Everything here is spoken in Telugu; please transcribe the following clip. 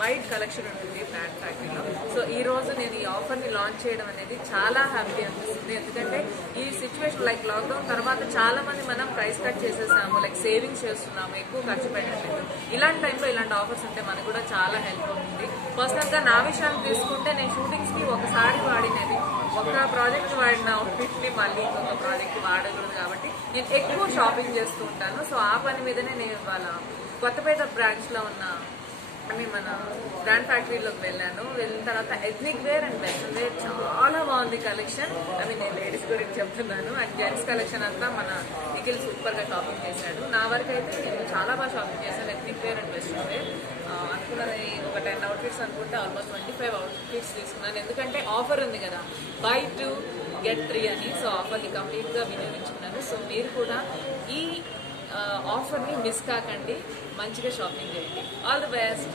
వైడ్ కలెక్షన్ ఉంటుంది బ్రాండ్ ఫ్యాక్టరీలో. సో ఈ రోజు నేను ఈ ఆఫర్ని లాంచ్ చేయడం అనేది చాలా హ్యాపీ అనిపిస్తుంది. ఎందుకంటే ఈ సిచ్యువేషన్ లైక్ లాక్డౌన్ తర్వాత చాలా మంది మనం ప్రైస్ కట్ చేసేసాము, లైక్ సేవింగ్స్ చేస్తున్నాము, ఎక్కువ ఖర్చు పెట్టట్లేదు. ఇలాంటి టైంలో ఇలాంటి ఆఫర్స్ ఉంటే మనకు కూడా చాలా హెల్ప్ అవుతుంది. పర్సనల్గా నా విషయాన్ని తీసుకుంటే నేను షూటింగ్స్కి ఒకసారి వాడినది, ఒక ప్రాజెక్ట్ వాడిన అవుట్ఫిట్ని మళ్ళీ ఇంకొక ప్రాజెక్ట్ వాడకూడదు కాబట్టి నేను ఎక్కువ షాపింగ్ చేస్తూ ఉంటాను. సో ఆ పని మీదనే నేను ఇవాళ కొత్తపేట బ్రాంచ్లో ఉన్న మన బ్రాండ్ ఫ్యాక్టరీలోకి వెళ్ళిన తర్వాత ethnic wear and western wear చాలా బాగుంది కలెక్షన్. నేను లేడీస్ గురించి చెప్తున్నాను. అండ్ జెంట్స్ కలెక్షన్ అంతా మన నిఖిల్ సూపర్ గా షాపింగ్ చేశాడు. నా వరకు అయితే నేను చాలా బాగా షాపింగ్ చేశాను ethnic wear and western wear. అనుకున్నది ఒక 10 అవుట్ఫిట్స్ అనుకుంటే ఆల్మోస్ట్ 25 అవుట్ఫిట్స్ తీసుకున్నాను. ఎందుకంటే ఆఫర్ ఉంది కదా, buy 2 get 3 అని. సో ఆఫర్ని కంప్లీట్ గా వినియోగించుకున్నాను. సో మీరు కూడా ఈ ఆఫర్ని మిస్ కాకండి, మంచిగా షాపింగ్ చేయండి. All the best.